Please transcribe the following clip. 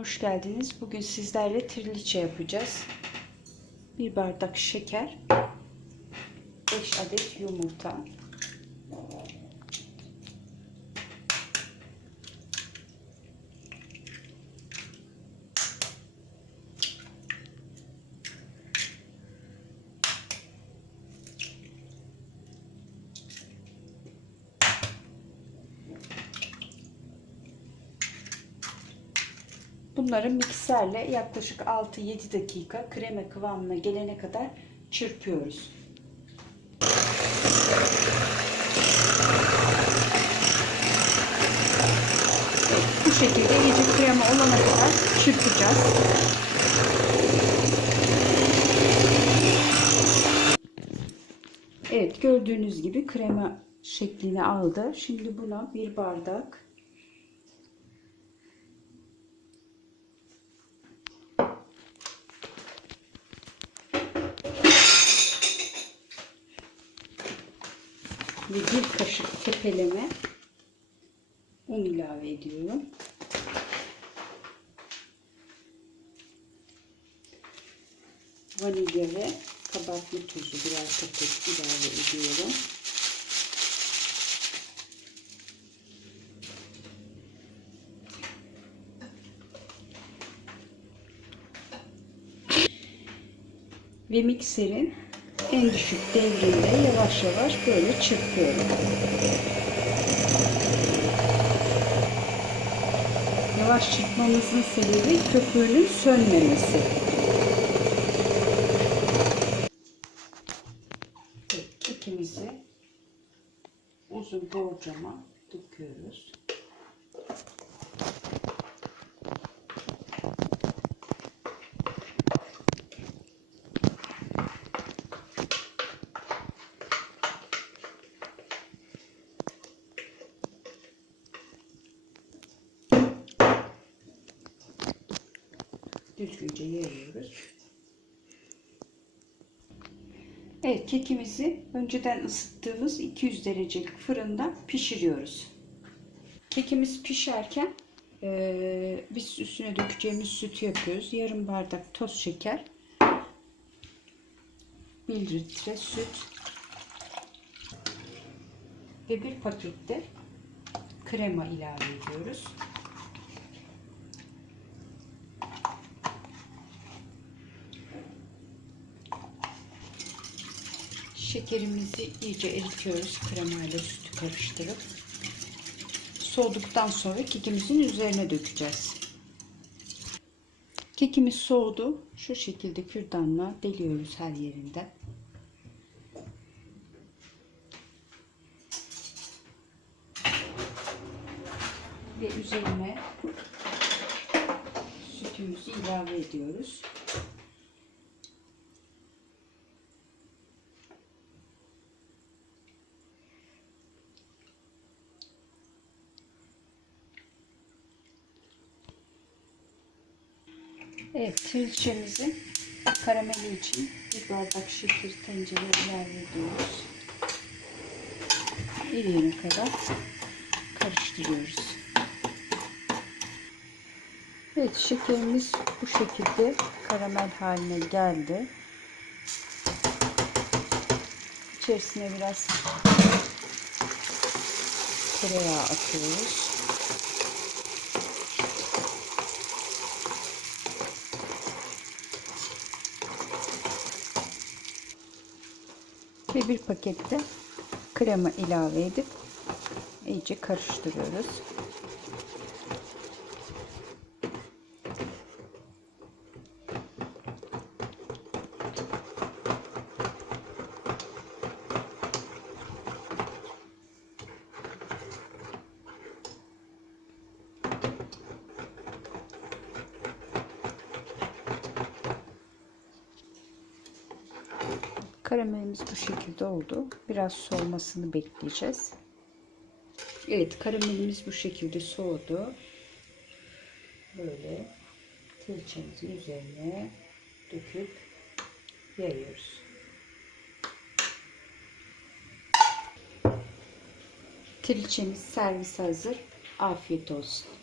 hoş geldiniz. Bugün sizlerle triliçe yapacağız. Bir bardak şeker, 5 adet yumurta, Bunları mikserle yaklaşık 6-7 dakika krema kıvamına gelene kadar çırpıyoruz. Bu şekilde iyice krema olana kadar çırpacağız. Evet gördüğünüz gibi krema şeklini aldı. Şimdi buna bir bardak ve bir kaşık tepeleme un ilave ediyorum. Vanilya ve kabartma tozu birer paket ilave ediyorum. Ve mikserin en düşük devrinde yavaş yavaş böyle çırpıyorum. Yavaş çırpmamızın sebebi köpüğünün sönmemesi. Evet, kekimizi uzun borcama döküyoruz. Düzgünce yayıyoruz. Evet kekimizi önceden ısıttığımız 200 derecelik fırında pişiriyoruz. Kekimiz pişerken e, biz üstüne dökeceğimiz sütü yapıyoruz. Yarım bardak toz şeker, 1 litre süt ve bir pakette krema ilave ediyoruz. Şekerimizi iyice eritiyoruz. Kremayla sütü karıştırıp. Soğuduktan sonra kekimizin üzerine dökeceğiz. Kekimiz soğudu. Şu şekilde kürdanla deliyoruz her yerinden. Ve üzerine sütümüzü ilave ediyoruz. Evet, trilçemizi karameli için bir bardak şeker tencereye ilave ediyoruz. Eriyene kadar karıştırıyoruz. Evet, şekerimiz bu şekilde karamel haline geldi. İçerisine biraz tereyağı atıyoruz. Ve bir pakette krema ilave edip iyice karıştırıyoruz. Karamelimiz bu şekilde oldu. Biraz soğumasını bekleyeceğiz. Evet karamelimiz bu şekilde soğudu. Böyle trilçemizin üzerine döküp yayıyoruz. Trilçemiz servis hazır. Afiyet olsun.